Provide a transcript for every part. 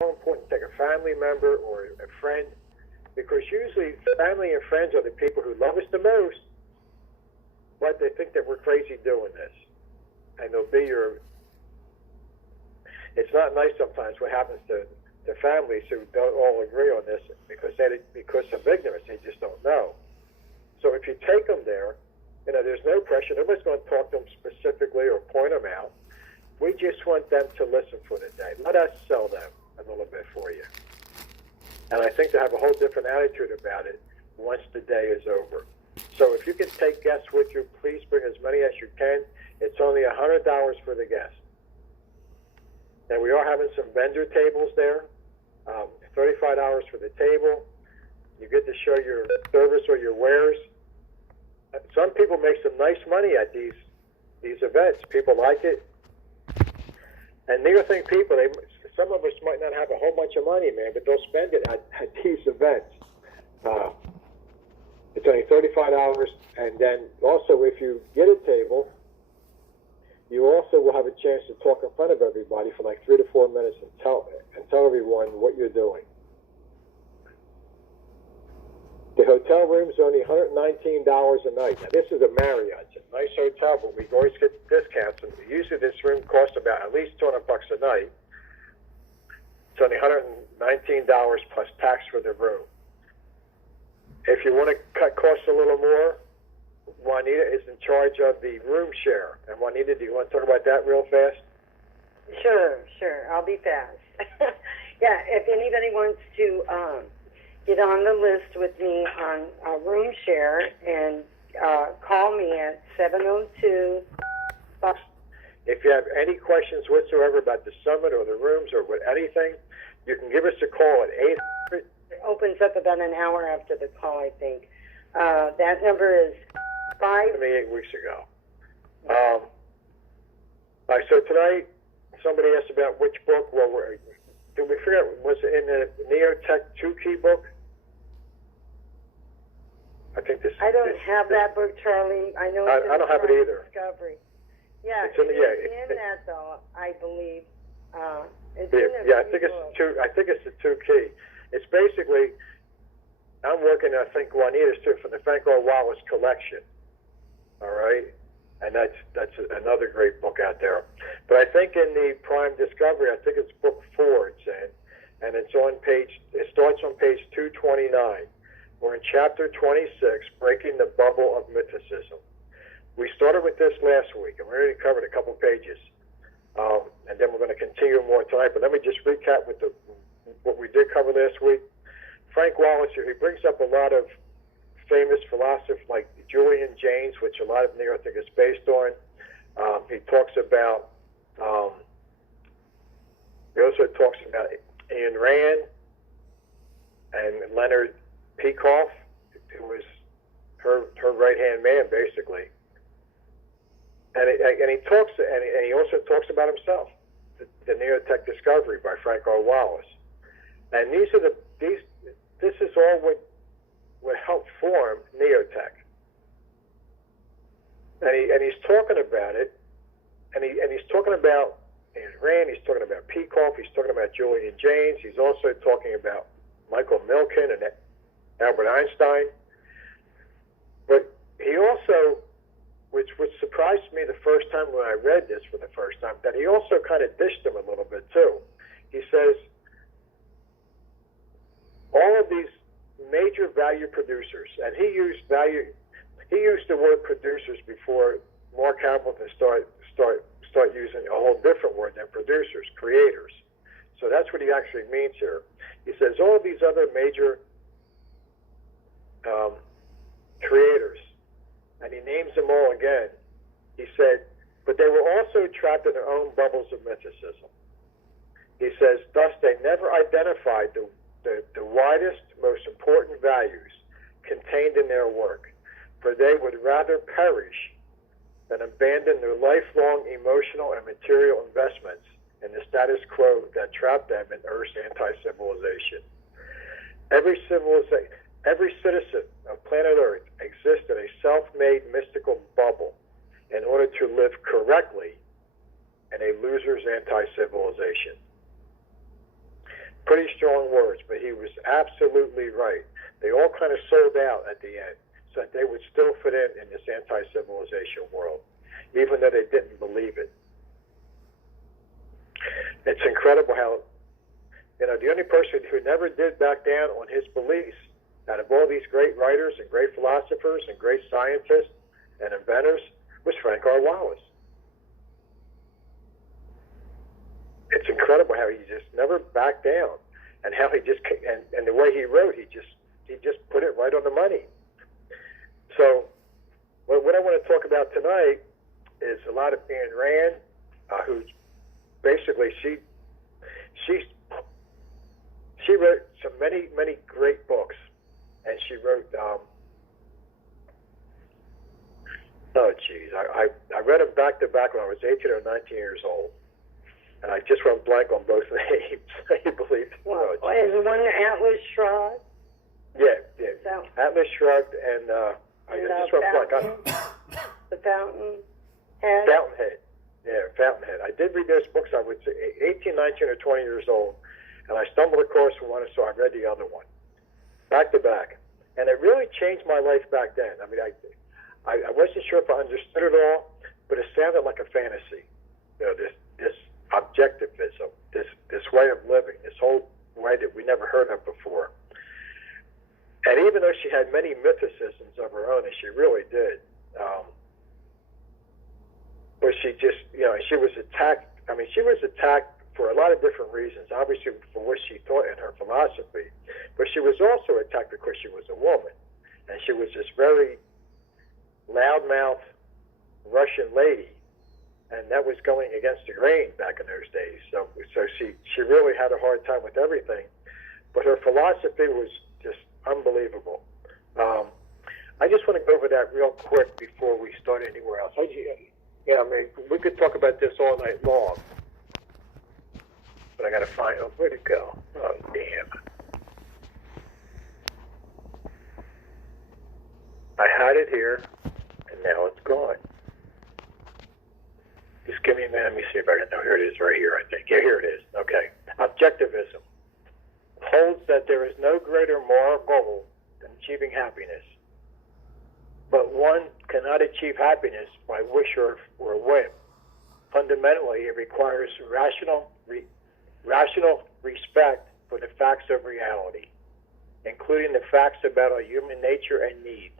so important to take a family member or a friend, because usually family and friends are the people who love us the most, but they think that we're crazy doing this. And they'll be your... It's not nice sometimes what happens to families who don't all agree on this because of ignorance. They just don't know. So if you take them there, there's no pressure. Nobody's going to talk to them specifically or point them out. We just want them to listen for the day. Let us sell them a little bit for you. And I think they have a whole different attitude about it once the day is over. So if you can take guests with you, please bring as many as you can. It's only $100 for the guest. And we are having some vendor tables there. $35 for the table. You get to show your service or your wares. Some people make some nice money at these events. People like it. And the other thing, some of us might not have a whole bunch of money, man, but they'll spend it at these events. It's only $35, and then also if you get a table, you also will have a chance to talk in front of everybody for like 3 to 4 minutes and tell everyone what you're doing. The hotel room is only $119 a night. Now, this is a Marriott. It's a nice hotel, but we always get discounts. And usually this room costs about at least $200 a night. It's only $119 plus tax for the room. If you want to cut costs a little more, Juanita is in charge of the room share. And Juanita, do you want to talk about that real fast? Sure. I'll be fast. Yeah, if anybody wants to get on the list with me on room share, and call me at 702. If you have any questions whatsoever about the summit or the rooms or anything, you can give us a call at 800. It opens up about an hour after the call, I think. That number is 8 weeks ago. All right, so tonight somebody asked about which book. Well, did we figure out, was it in the Neotech 2-key book? I don't have that book, Charlie. I know it's I don't have it either. Discovery. Yeah, it's in that though, I believe. It's I think it's the 2-key. It's basically, I'm working, I think, Juanita's too, from the Frank R. Wallace collection. All right, and that's another great book out there. But I think in the Prime Discovery, I think it's book 4. It's in, and it starts on page 229. We're in chapter 26, Breaking the Bubble of Mythicism. We started with this last week, and we already covered a couple pages. And then we're going to continue more tonight. But let me just recap with what we did cover last week. Frank Wallace here, he brings up a lot of famous philosophers like Julian Jaynes, which a lot of Neotech is based on. He talks about, he also talks about Ayn Rand and Leonard Peikoff, who was her right-hand man, basically. And he also talks about himself, the Neotech Discovery by Frank R. Wallace. And this is all what helped form Neotech. And he's talking about it, and he's talking about Ayn Rand, he's talking about Peikoff, he's talking about Julian Jaynes, he's also talking about Michael Milken and Albert Einstein. But he also, which surprised me the first time when I read this for the first time, that he also kind of dished them a little bit too. He says, all of these major value producers, and he used the word producers before Mark Hamilton start using a whole different word than producers, creators. So that's what he actually means here. He says all of these other major creators, and he names them all again. He said, but they were also trapped in their own bubbles of mythicism. He says, thus they never identified the widest, most important values contained in their work, for they would rather perish than abandon their lifelong emotional and material investments in the status quo that trapped them in Earth's anti-civilization. Every citizen of planet Earth exists in a self-made mystical bubble in order to live correctly in a loser's anti-civilization. pretty strong words, but he was absolutely right. They all kind of sold out at the end so that they would still fit in this anti-civilization world, even though they didn't believe it. It's incredible how, the only person who never did back down on his beliefs out of all these great writers and great philosophers and great scientists and inventors was Frank R. Wallace. It's incredible how he just never backed down, and how he just and the way he wrote, he just put it right on the money. So, what I want to talk about tonight is a lot of Ayn Rand, who basically she wrote some many great books, and she wrote I read them back to back when I was 18 or 19 years old. And I just went blank on both names. You believe? Well, is the one Atlas Shrugged? Yeah. So, Atlas Shrugged, and I just went blank. The Fountainhead. Fountainhead. Yeah, Fountainhead. I did read those books. I was 18, 19, or 20 years old, and I stumbled across one, so I read the other one, back to back. And it really changed my life back then. I mean, I wasn't sure if I understood it all, but it sounded like a fantasy. This objectivism, this way of living, this whole way that we never heard of before. And even though she had many mythicisms of her own, and she really did, but she just, she was attacked. I mean, she was attacked for a lot of different reasons, obviously for what she thought in her philosophy, but she was also attacked because she was a woman, and she was this very loudmouth Russian lady, and that was going against the grain back in those days. So she really had a hard time with everything, but her philosophy was just unbelievable. I just want to go over that real quick before we start anywhere else. We could talk about this all night long, but I got to find where'd it go? Oh, damn. I had it here, and now it's gone. Just give me a minute. Let me see if I can. No, here it is, right here, I think. Yeah, here it is. Okay. Objectivism holds that there is no greater moral goal than achieving happiness. But one cannot achieve happiness by wish or whim. Fundamentally, it requires rational respect for the facts of reality, including the facts about our human nature and needs.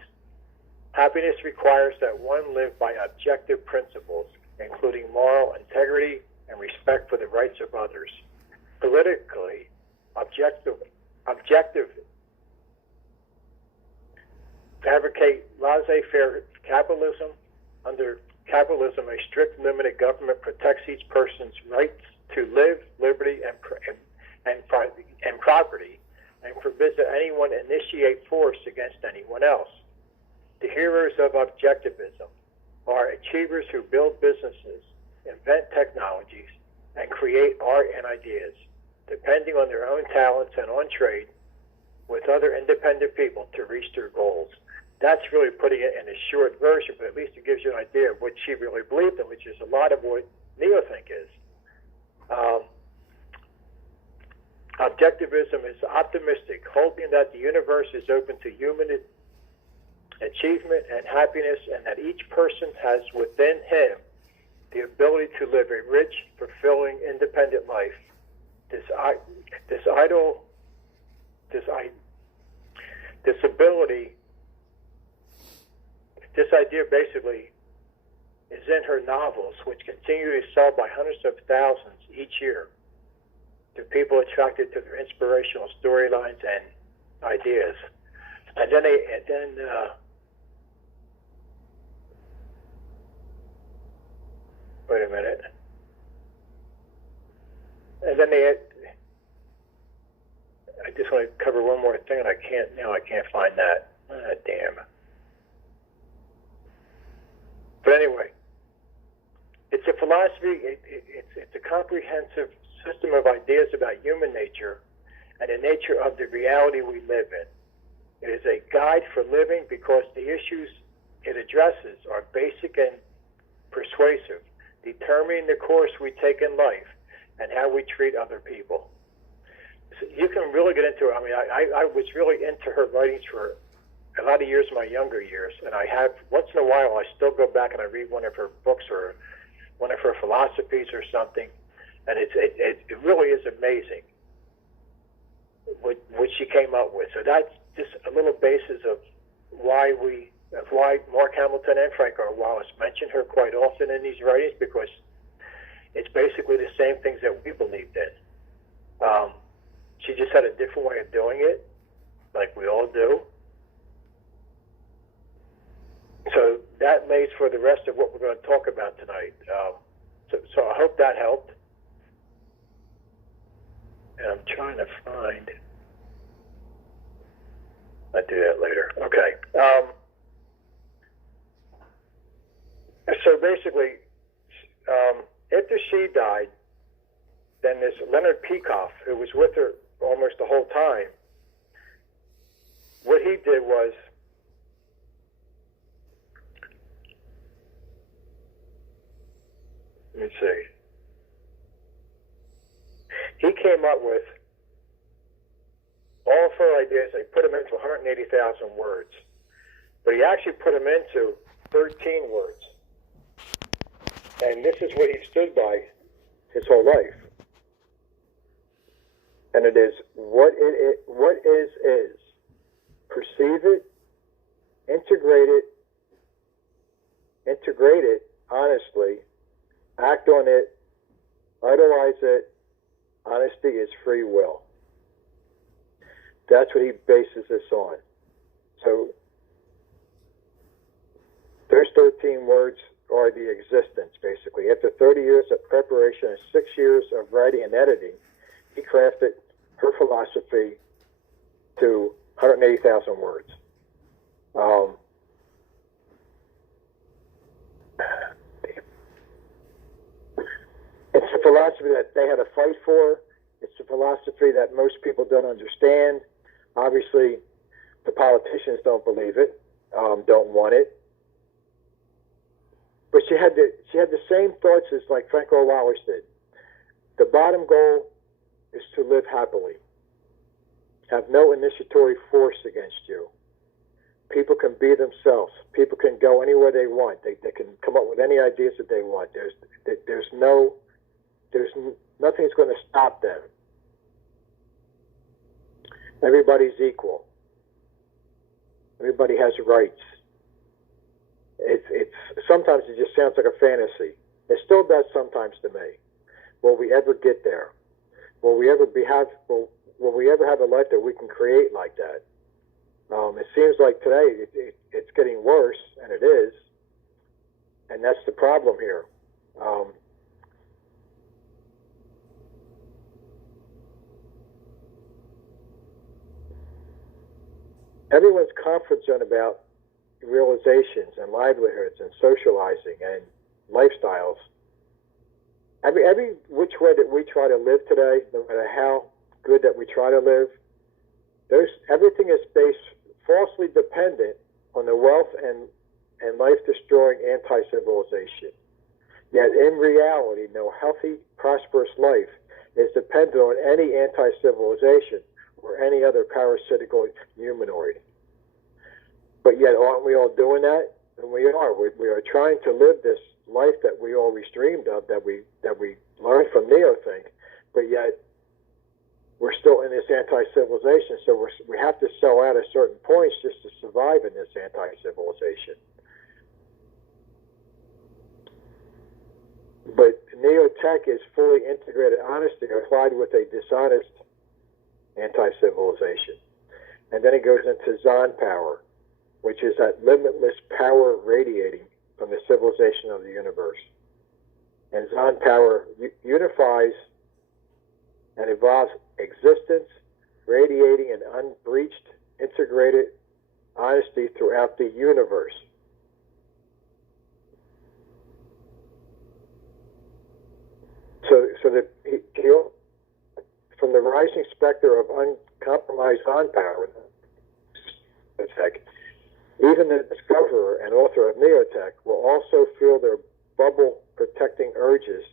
Happiness requires that one live by objective principles, including moral integrity and respect for the rights of others. Politically, objective fabricate laissez-faire capitalism. Under capitalism, a strict limited government protects each person's rights to live, liberty, and property, and forbids that anyone initiate force against anyone else. The heroes of objectivism are achievers who build businesses, invent technologies, and create art and ideas, depending on their own talents and on trade with other independent people to reach their goals. That's really putting it in a short version, but at least it gives you an idea of what she really believed in, which is a lot of what neothink is. Objectivism is optimistic, hoping that the universe is open to human achievement and happiness, and that each person has within him the ability to live a rich, fulfilling, independent life. This idea basically is in her novels, which continue to sell by hundreds of thousands each year to people attracted to their inspirational storylines and ideas. And then wait a minute. And then I just want to cover one more thing, and I can't find that. Damn. But anyway, it's a philosophy, it's a comprehensive system of ideas about human nature and the nature of the reality we live in. It is a guide for living because the issues it addresses are basic and persuasive, determining the course we take in life and how we treat other people. you can really get into it. I mean, I was really into her writings for a lot of years in my younger years, and I have, once in a while, I still go back and I read one of her books or one of her philosophies or something, and it really is amazing what she came up with. So that's just a little basis of why Mark Hamilton and Frank R. Wallace mention her quite often in these writings, because it's basically the same things that we believed in. She just had a different way of doing it, like we all do. So that lays for the rest of what we're going to talk about tonight. So I hope that helped. And I'm trying to find. I'll do that later. Okay. So basically, after she died, then this Leonard Peikoff, who was with her almost the whole time, what he did was, let me see, he came up with all of her ideas. They put them into 180,000 words, but he actually put them into 13 words. And this is what he stood by his whole life. And it is, what is. Perceive it, integrate it honestly, act on it, idolize it. Honesty is free will. That's what he bases this on. So those 13 words are the existence, basically. After 30 years of preparation and 6 years of writing and editing, he crafted her philosophy to 180,000 words. It's a philosophy that they had to fight for. It's a philosophy that most people don't understand. Obviously, the politicians don't believe it, don't want it. But she had the same thoughts as like Frank R. Wallace did. The bottom goal is to live happily. Have no initiatory force against you. People can be themselves. People can go anywhere they want. They can come up with any ideas that they want. Nothing's going to stop them. Everybody's equal. Everybody has rights. It's sometimes it just sounds like a fantasy. It still does sometimes to me. Will we ever get there? Will we ever have a life that we can create like that? It seems like today it's getting worse, and it is, and that's the problem here. Everyone's comfort zone about realizations and livelihoods and socializing and lifestyles. Every which way that we try to live today, no matter how good that we try to live, everything is based falsely dependent on the wealth and life-destroying anti-civilization. Yet in reality, no healthy, prosperous life is dependent on any anti-civilization or any other parasitical humanoid. But yet, aren't we all doing that? And we are. We are trying to live this life that we always dreamed of, that we learned from Neothink, but yet we're still in this anti-civilization. So we have to sell out at certain points just to survive in this anti-civilization. But Neotech is fully integrated honesty applied with a dishonest anti-civilization. And then it goes into Zon power, which is that limitless power radiating from the civilization of the universe. And Zon power unifies and evolves existence, radiating an unbreached, integrated honesty throughout the universe. So that from the rising specter of uncompromised Zon power, even the discoverer and author of Neotech will also feel their bubble-protecting urges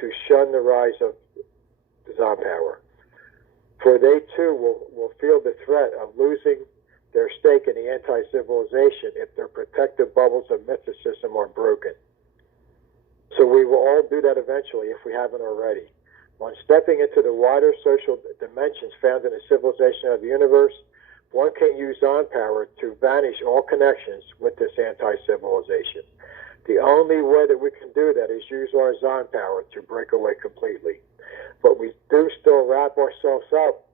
to shun the rise of Zon power. for they too will feel the threat of losing their stake in the anti-civilization if their protective bubbles of mythicism are broken. So we will all do that eventually if we haven't already. On stepping into the wider social dimensions found in the civilization of the universe, one can use Zon power to banish all connections with this anti-civilization. The only way that we can do that is use our Zon power to break away completely. But we do still wrap ourselves up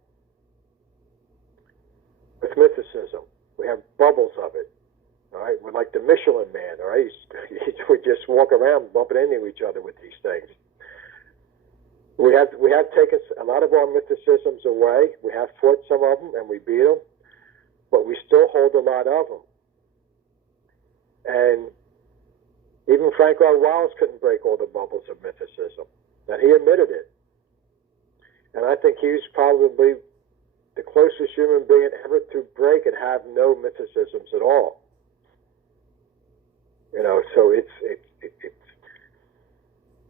with mythicism. We have bubbles of it. All right, we're like the Michelin Man. All right, we just walk around bumping into each other with these things. We have taken a lot of our mythicisms away. We have fought some of them and we beat them, but we still hold a lot of them. And even Frank R. Wallace couldn't break all the bubbles of mythicism, and he admitted it. And I think he's probably the closest human being ever to break and have no mythicisms at all. You know, so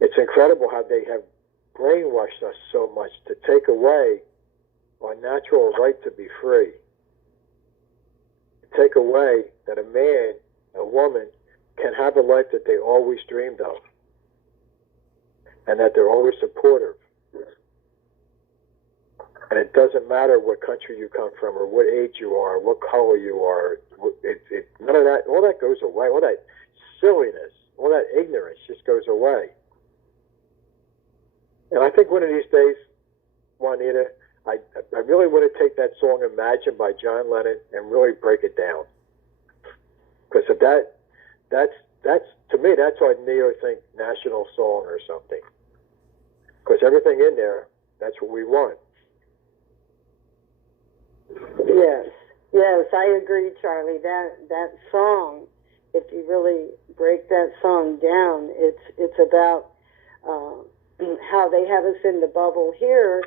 it's incredible how they have brainwashed us so much to take away our natural right to be free. Take away that a man, a woman, can have a life that they always dreamed of, and that they're always supportive. And it doesn't matter what country you come from, or what age you are, or what color you are. None of that, all that goes away. All that silliness, all that ignorance just goes away. And I think one of these days, Juanita, I really want to take that song "Imagine" by John Lennon and really break it down. Because of that's to me, that's our neo-think national song or something. Because everything in there, that's what we want. Yes, I agree, Charlie. That song, if you really break that song down, it's about how they have us in the bubble here,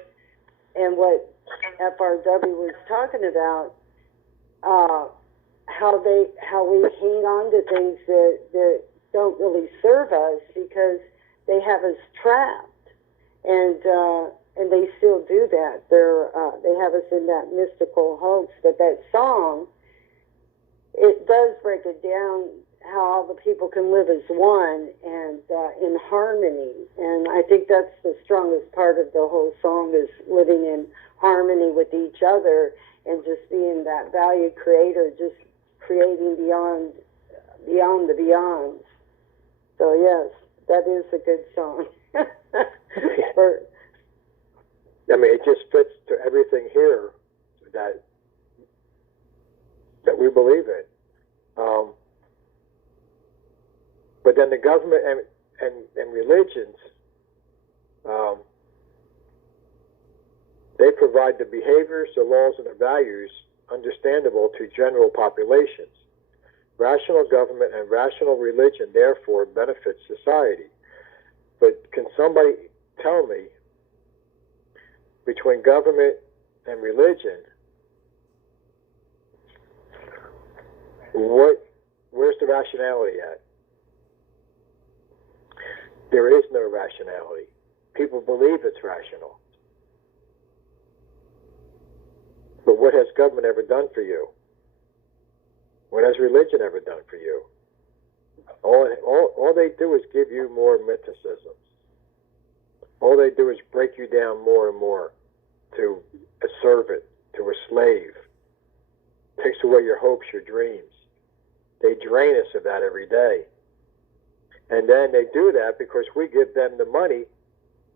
and what FRW was talking about, how we hang on to things that don't really serve us because they have us trapped, and they still do that. They have us in that mystical hoax. But that song, it does break it down, how all the people can live as one and in harmony. And I think that's the strongest part of the whole song, is living in harmony with each other and just being that value creator, just creating beyond the beyonds. So yes, that is a good song. I mean, it just fits to everything here that we believe in. But then the government and religions, they provide the behaviors, the laws, and the values understandable to general populations. Rational government and rational religion, therefore, benefit society. But can somebody tell me, between government and religion, where's the rationality at? There is no rationality. People believe it's rational. But what has government ever done for you? What has religion ever done for you? All they do is give you more mythicisms. All they do is break you down more and more to a servant, to a slave. Takes away your hopes, your dreams. They drain us of that every day. And then they do that because we give them the money,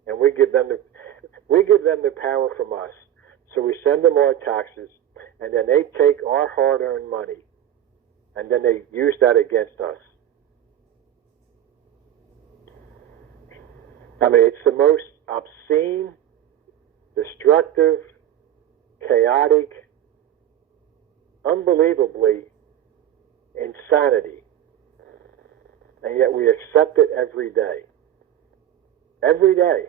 and we give them the power from us. So we send them our taxes, and then they take our hard-earned money, and then they use that against us. I mean, it's the most obscene, destructive, chaotic, unbelievably insanity. And yet we accept it every day. Every day.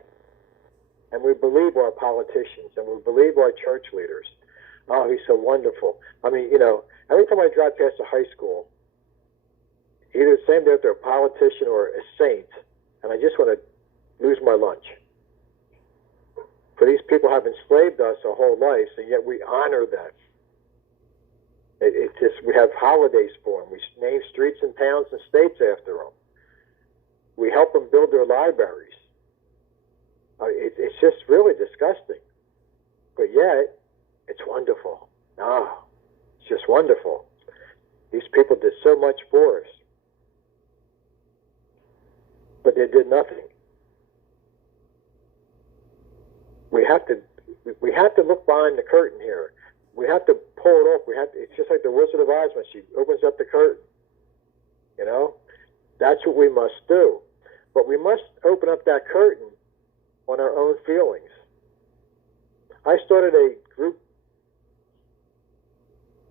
And we believe our politicians, and we believe our church leaders. Oh, he's so wonderful. I mean, you know, every time I drive past a high school, either the same day if they're a politician or a saint, and I just want to lose my lunch. For these people have enslaved us our whole lives, and yet we honor them. It's just, we have holidays for them. We name streets and towns and states after them. We help them build their libraries. It's just really disgusting. But yet, it's wonderful. It's just wonderful. These people did so much for us. But they did nothing. We have to look behind the curtain here. We have to pull it off. It's just like the Wizard of Oz when she opens up the curtain. You know? That's what we must do. But we must open up that curtain on our own feelings. I started a group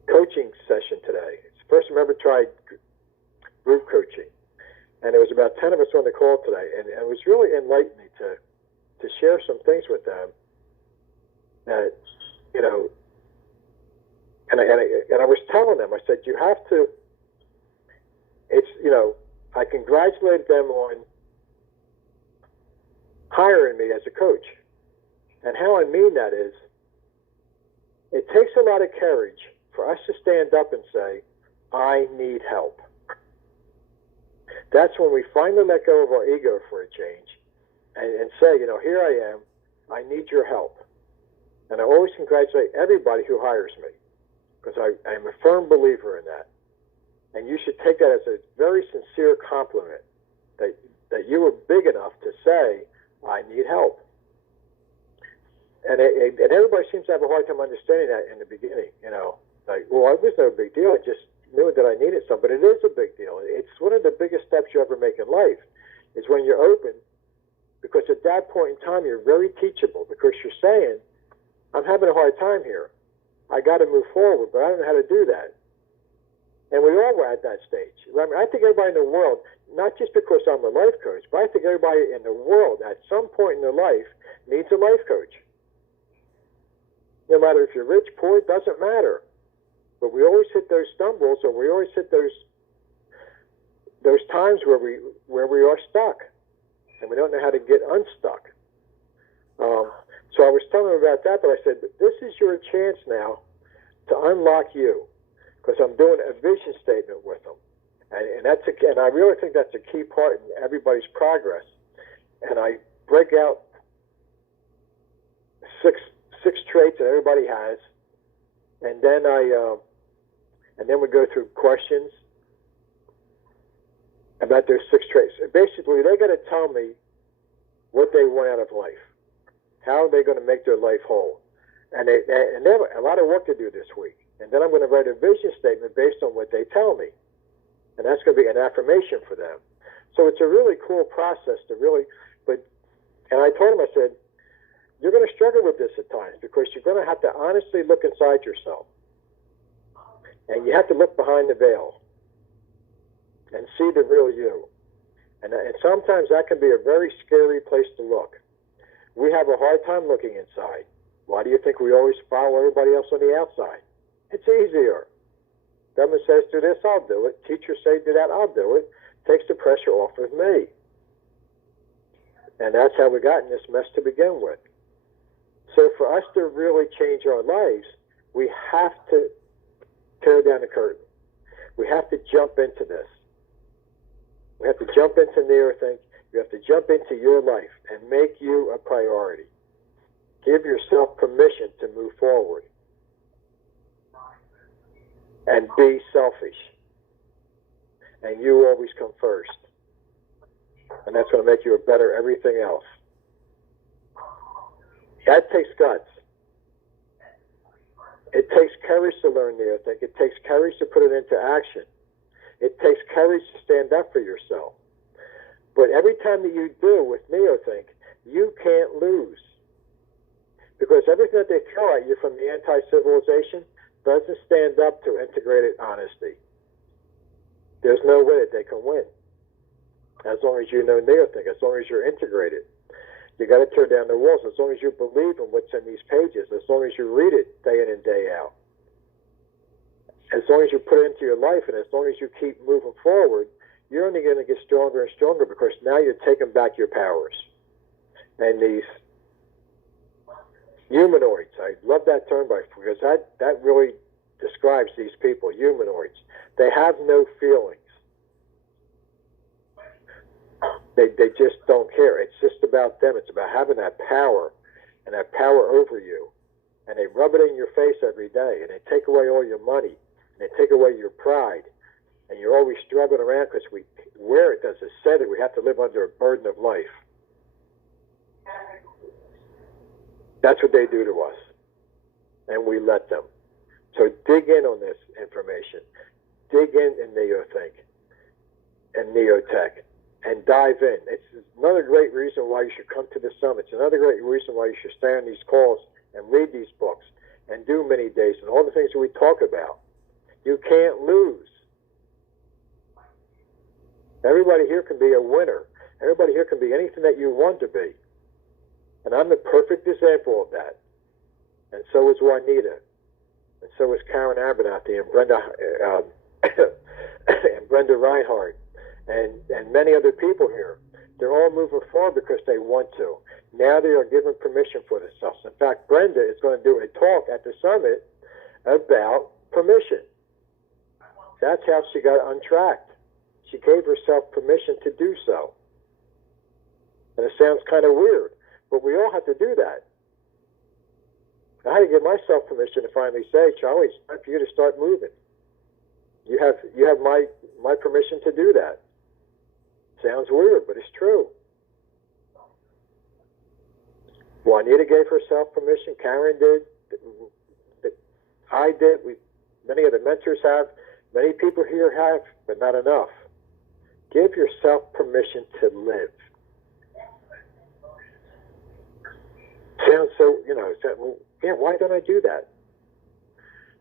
coaching session today. It's the first time I ever tried group coaching. And there was about 10 of us on the call today. And it was really enlightening to share some things with them that, you know, and I was telling them, I said, you have to, it's, you know, I congratulated them on hiring me as a coach. And how I mean that is, it takes a lot of courage for us to stand up and say, I need help. That's when we finally let go of our ego for a change and say, you know, here I am, I need your help. And I always congratulate everybody who hires me, because I am a firm believer in that. And you should take that as a very sincere compliment, that you were big enough to say, I need help. And everybody seems to have a hard time understanding that in the beginning, you know. Like, well, it was no big deal. I just knew that I needed some. But it is a big deal. It's one of the biggest steps you ever make in life, is when you're open, because at that point in time, you're very teachable, because you're saying, I'm having a hard time here. I got to move forward, but I don't know how to do that. And we all were at that stage. I mean, I think everybody in the world, not just because I'm a life coach, but I think everybody in the world at some point in their life needs a life coach. No matter if you're rich, poor, it doesn't matter. But we always hit those stumbles, or we always hit those times where we are stuck, and we don't know how to get unstuck. So I was telling them about that, but I said, this is your chance now to unlock you, because I'm doing a vision statement with them. And I really think that's a key part in everybody's progress. And I break out six traits that everybody has, and then we go through questions about those 6 traits. Basically, they got to tell me what they want out of life. How are they going to make their life whole? And they have a lot of work to do this week. And then I'm going to write a vision statement based on what they tell me. And that's going to be an affirmation for them. So it's a really cool process to really, and I told them, I said, you're going to struggle with this at times, because you're going to have to honestly look inside yourself. And you have to look behind the veil and see the real you. And sometimes that can be a very scary place to look. We have a hard time looking inside. Why do you think we always follow everybody else on the outside? It's easier. Government says do this, I'll do it. Teachers say do that, I'll do it. Takes the pressure off of me. And that's how we got in this mess to begin with. So for us to really change our lives, we have to tear down the curtain. We have to jump into this. We have to jump into NeoThink. You have to jump into your life and make you a priority. Give yourself permission to move forward. And be selfish. And you always come first. And that's going to make you a better everything else. That takes guts. It takes courage to learn NeoThink. It takes courage to put it into action. It takes courage to stand up for yourself. But every time that you do with NeoThink, you can't lose. Because everything that they throw at you from the anti-civilization doesn't stand up to integrated honesty. There's no way that they can win. As long as you know NeoThink, as long as you're integrated. You got to tear down the walls. As long as you believe in what's in these pages, as long as you read it day in and day out, as long as you put it into your life, and as long as you keep moving forward, you're only going to get stronger and stronger, because now you're taking back your powers. And these Humanoids. I love that term because that really describes these people, humanoids. They have no feelings. They just don't care. It's just about them. It's about having that power and that power over you. And they rub it in your face every day. And they take away all your money. And they take away your pride. And you're always struggling around because where it does it say that we have to live under a burden of life. That's what they do to us. And we let them. So dig in on this information. Dig in Neothink and Neotech and dive in. It's another great reason why you should come to the summits. Another great reason why you should stay on these calls and read these books and do many days and all the things that we talk about. You can't lose. Everybody here can be a winner. Everybody here can be anything that you want to be. And I'm the perfect example of that. And so is Juanita. And so is Karen Abernathy and Brenda and Brenda Reinhardt and many other people here. They're all moving forward because they want to. Now they are given permission for themselves. In fact, Brenda is going to do a talk at the summit about permission. That's how she got untracked. She gave herself permission to do so. And it sounds kind of weird, but we all have to do that. I had to give myself permission to finally say, Charlie, it's time for you to start moving. You have my permission to do that. Sounds weird, but it's true. Juanita gave herself permission. Karen did. I did. Many of the mentors have. Many people here have, but not enough. Give yourself permission to live. Sounds so, why don't I do that?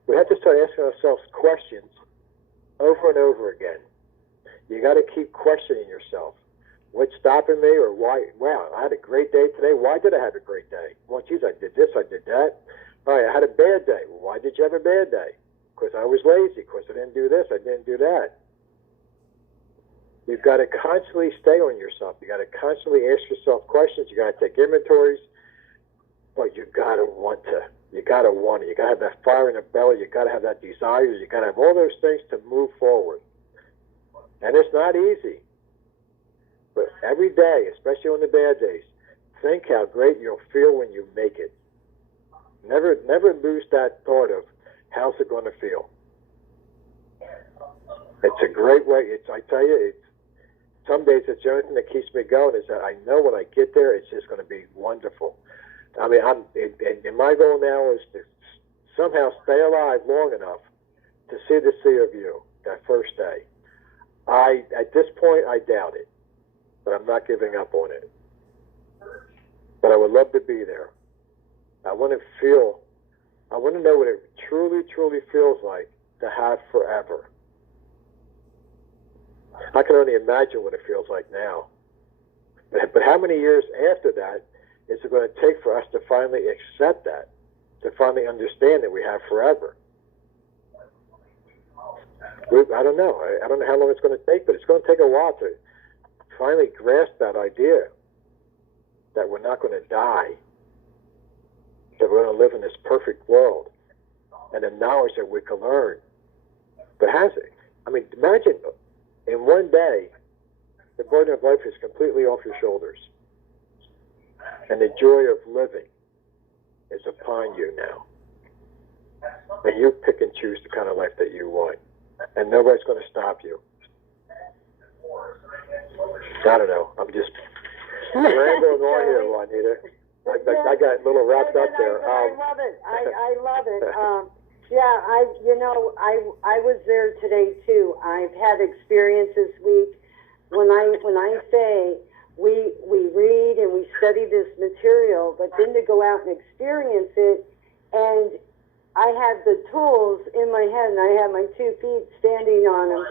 We have to start asking ourselves questions over and over again. You got to keep questioning yourself. What's stopping me, or why? Wow, I had a great day today. Why did I have a great day? Well, geez, I did this, I did that. All right, I had a bad day. Well, why did you have a bad day? Because I was lazy. Because I didn't do this, I didn't do that. You've got to constantly stay on yourself. You got to constantly ask yourself questions. You got to take inventories. But you got to want to. You got to want it. You got to have that fire in the belly. You got to have that desire. You got to have all those things to move forward. And it's not easy. But every day, especially on the bad days, think how great you'll feel when you make it. Never lose that thought of how's it going to feel. It's a great way. I tell you, some days it's the only thing that keeps me going is that I know when I get there, it's just going to be wonderful. I mean, and my goal now is to somehow stay alive long enough to see the sea of you that first day. At this point, I doubt it, but I'm not giving up on it. But I would love to be there. I want to know what it truly, truly feels like to have forever. I can only imagine what it feels like now. But how many years after that is it going to take for us to finally accept that, to finally understand that we have forever? I don't know. I don't know how long it's going to take, but it's going to take a while to finally grasp that idea that we're not going to die, that we're going to live in this perfect world, and the knowledge that we can learn. But imagine in one day, the burden of life is completely off your shoulders, and the joy of living is upon you now. And you pick and choose the kind of life that you want. And nobody's going to stop you. I don't know. I'm just rambling on here, Juanita. I got a little wrapped up there. I love it. I love it. I was there today too. I've had experience this week. When I say we read and we study this material, but then to go out and experience it, and I had the tools in my head, and I had my 2 feet standing on them.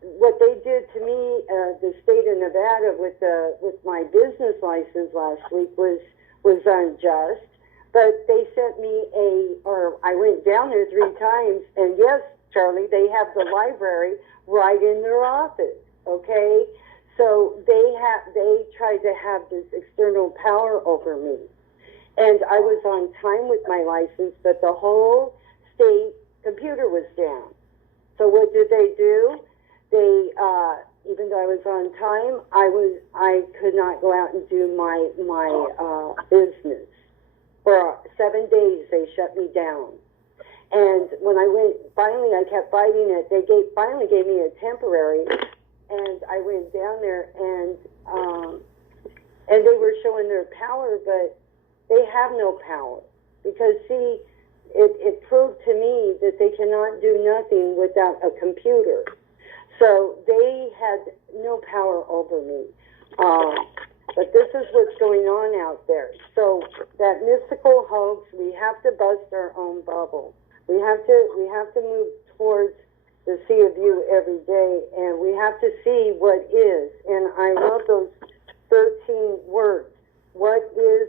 What they did to me, the state of Nevada, with my business license last week was unjust. But they sent me I went down there 3 times, and yes, Charlie, they have the library right in their office. Okay, so they tried to have this external power over me. And I was on time with my license, but the whole state computer was down. So what did they do? They, even though I was on time, I could not go out and do my business. For 7 days, they shut me down. And when I went, finally, I kept fighting it. They finally gave me a temporary, and I went down there, and they were showing their power, but they have no power. Because, see, it proved to me that they cannot do nothing without a computer. So they had no power over me. But this is what's going on out there. So that mystical hoax, we have to bust our own bubble. We have to move towards the sea of you every day, and we have to see what is. And I love those 13 words. What is.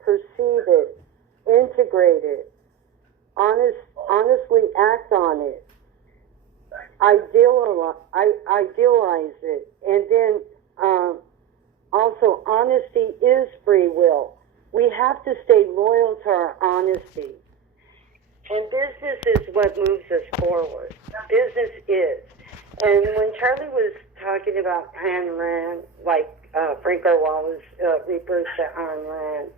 Perceive it. Integrate it. Honestly act on it. Idealize it. And then also, honesty is free will. We have to stay loyal to our honesty. And business is what moves us forward. Business is. And when Charlie was talking about Ayn Rand, like Franco Wallace refers to Ayn Rand,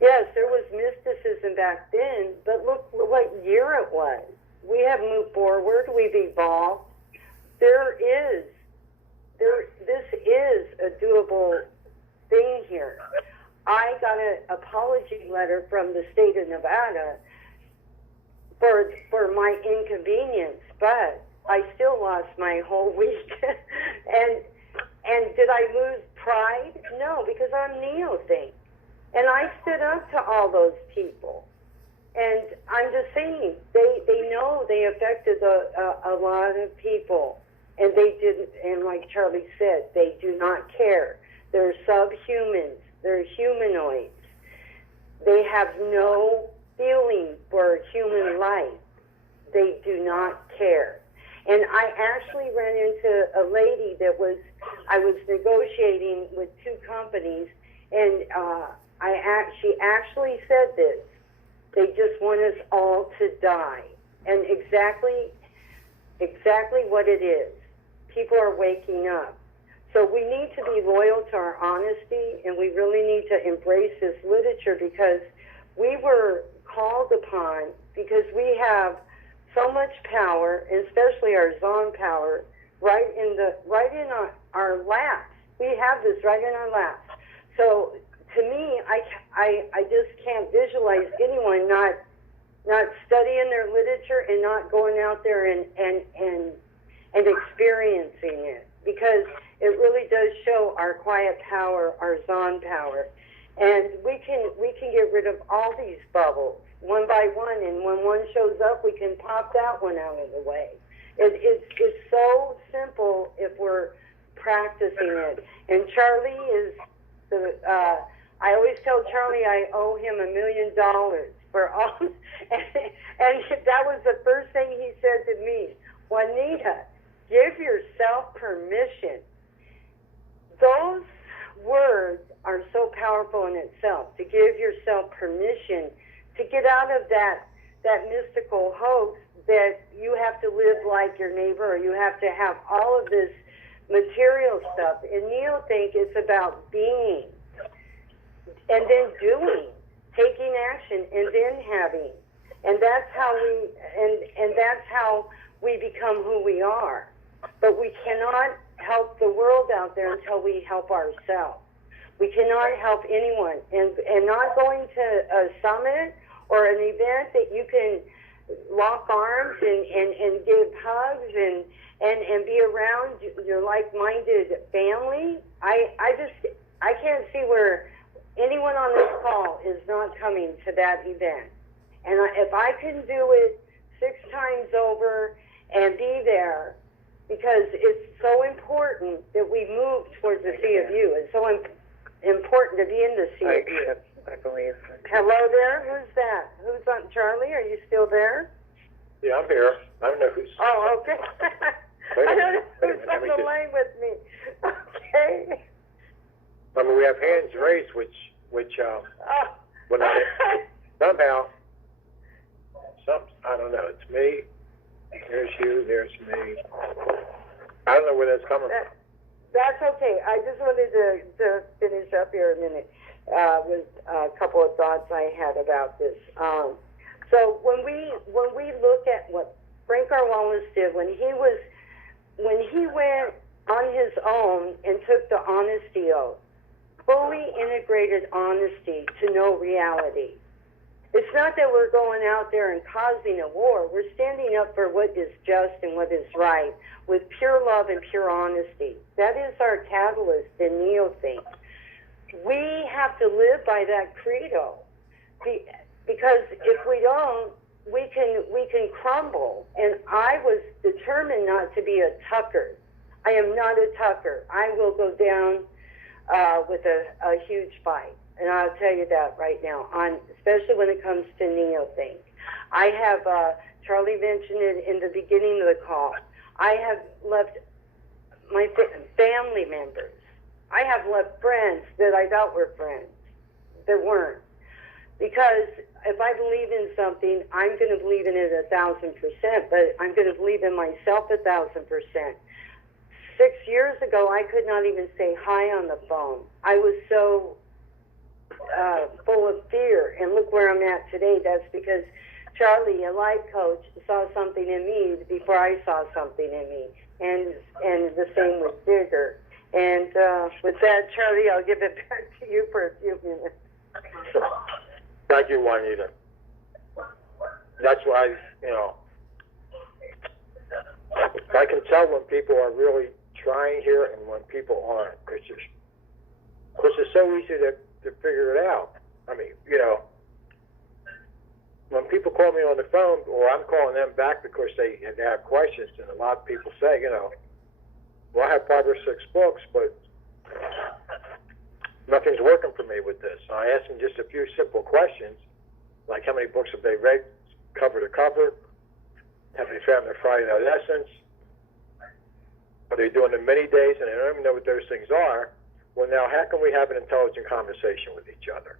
yes, there was mysticism back then, but look what year it was. We have moved forward. We've evolved. This is a doable thing here. I got an apology letter from the state of Nevada for my inconvenience, but I still lost my whole week. and did I lose pride? No, because I'm neo-think. And I stood up to all those people. And I'm just saying, they know they affected a lot of people. And they didn't, and like Charlie said, they do not care. They're subhumans. They're humanoids. They have no feeling for human life. They do not care. And I actually ran into a lady I was negotiating with 2 companies, and she actually said this. They just want us all to die. And exactly what it is. People are waking up. So we need to be loyal to our honesty, and we really need to embrace this literature, because we were called upon, because we have so much power, and especially our Zon power, right in our laps. We have this right in our laps. So to me, I just can't visualize anyone not studying their literature and not going out there and experiencing it, because it really does show our quiet power, our Zon power, and we can get rid of all these bubbles one by one, and when one shows up, we can pop that one out of the way. It's so simple if we're practicing it. And Charlie is I always tell Charlie I owe him $1 million for all, and that was the first thing he said to me. Juanita, give yourself permission. Those words are so powerful in itself, to give yourself permission to get out of that mystical hoax that you have to live like your neighbor, or you have to have all of this material stuff. In neo-think, it's about being, and then doing, taking action, and then having. And that's how we become who we are. But we cannot help the world out there until we help ourselves. We cannot help anyone. And not going to a summit or an event that you can lock arms and give hugs and be around your like-minded family. I can't see where anyone on this call is not coming to that event. And if I can do it 6 times over and be there, because it's so important that we move towards the sea of you. It's so important to be in the sea of you. I believe. Hello there. Who's that? Who's on? Charlie, are you still there? Yeah, I'm here. I don't know who's... Oh, okay. I don't know who's on the line with me. Okay. I mean, we have hands raised, which Oh, When somehow, I don't know, it's me, there's you, there's me. I don't know where that's coming from. That's okay. I just wanted to finish up here a minute with a couple of thoughts I had about this. So when we look at what Frank R. Wallace did when he went on his own and took the honesty oath, fully integrated honesty to know reality. It's not that we're going out there and causing a war. We're standing up for what is just and what is right with pure love and pure honesty. That is our catalyst in NeoThink. We have to live by that credo, because if we don't, we can crumble. And I was determined not to be a Tucker. I am not a Tucker. I will go down with a huge fight. And I'll tell you that right now, especially when it comes to NeoThink. I have, Charlie mentioned it in the beginning of the call, I have left my family members. I have left friends that I thought were friends that weren't. Because if I believe in something, I'm going to believe in it 1,000%, but I'm going to believe in myself 1,000%. 6 years ago, I could not even say hi on the phone. I was so full of fear, and look where I'm at today. That's because Charlie, a life coach, saw something in me before I saw something in me, and the same with Digger. And with that, Charlie, I'll give it back to you for a few minutes. Thank you, Juanita. That's why, I can tell when people are really trying here and when people aren't, because it's so easy to figure it out. I mean, when people call me on the phone, or I'm calling them back because they have questions, and a lot of people say, well, I have 5 or 6 books, but nothing's working for me with this. So I ask them just a few simple questions, like how many books have they read cover to cover? Have they found their Friday Night Essence? Are they doing them many days and they don't even know what those things are? Well, now, how can we have an intelligent conversation with each other?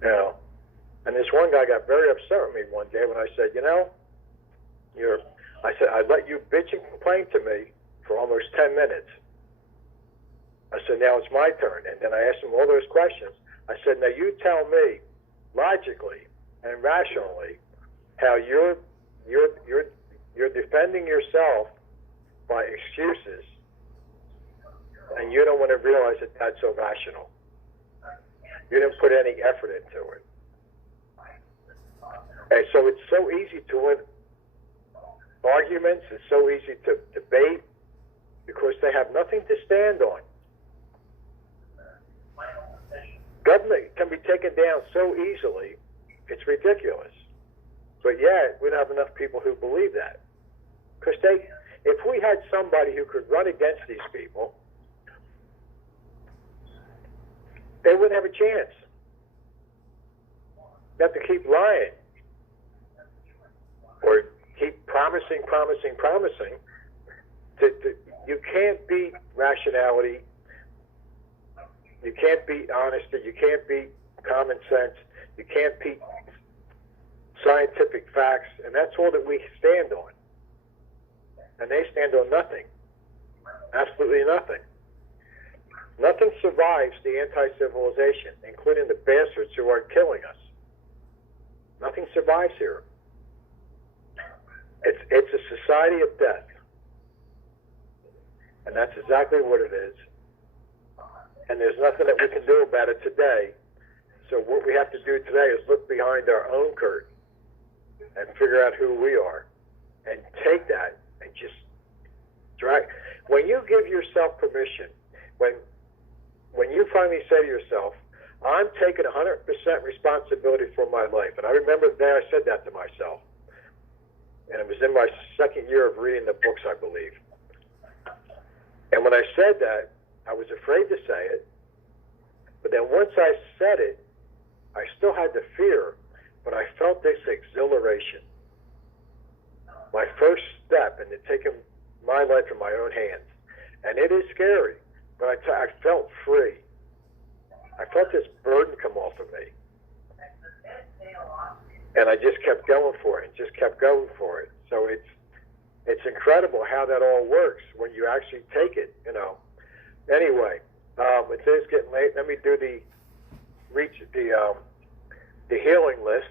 And this one guy got very upset with me one day when I said, I let you bitch and complain to me for almost 10 minutes. I said, now it's my turn. And then I asked him all those questions. I said, now you tell me logically and rationally how you're defending yourself by excuses, and you don't want to realize that that's so rational. You didn't put any effort into it. And so it's so easy to win arguments. It's so easy to debate because they have nothing to stand on. Government can be taken down so easily, it's ridiculous. But yet, we don't have enough people who believe that. Because if we had somebody who could run against these people, they wouldn't have a chance. You have to keep lying. Or keep promising. You can't beat rationality. You can't beat honesty. You can't beat common sense. You can't beat scientific facts. And that's all that we stand on. And they stand on nothing. Absolutely nothing. Nothing survives the anti-civilization, including the bastards who are killing us. Nothing survives here. It's a society of death. And that's exactly what it is. And there's nothing that we can do about it today. So what we have to do today is look behind our own curtain and figure out who we are. And take that and just drag. When you give yourself permission, when you finally say to yourself, I'm taking 100% responsibility for my life. And I remember the day I said that to myself. And it was in my 2nd year of reading the books, I believe. And when I said that, I was afraid to say it. But then once I said it, I still had the fear, but I felt this exhilaration. My first step into taking my life in my own hands. And it is scary, but I felt free. I felt this burden come off of me. And I just kept going for it, and just kept going for it. So it's incredible how that all works when you actually take it, you know. Anyway, it is getting late. Let me do the healing list.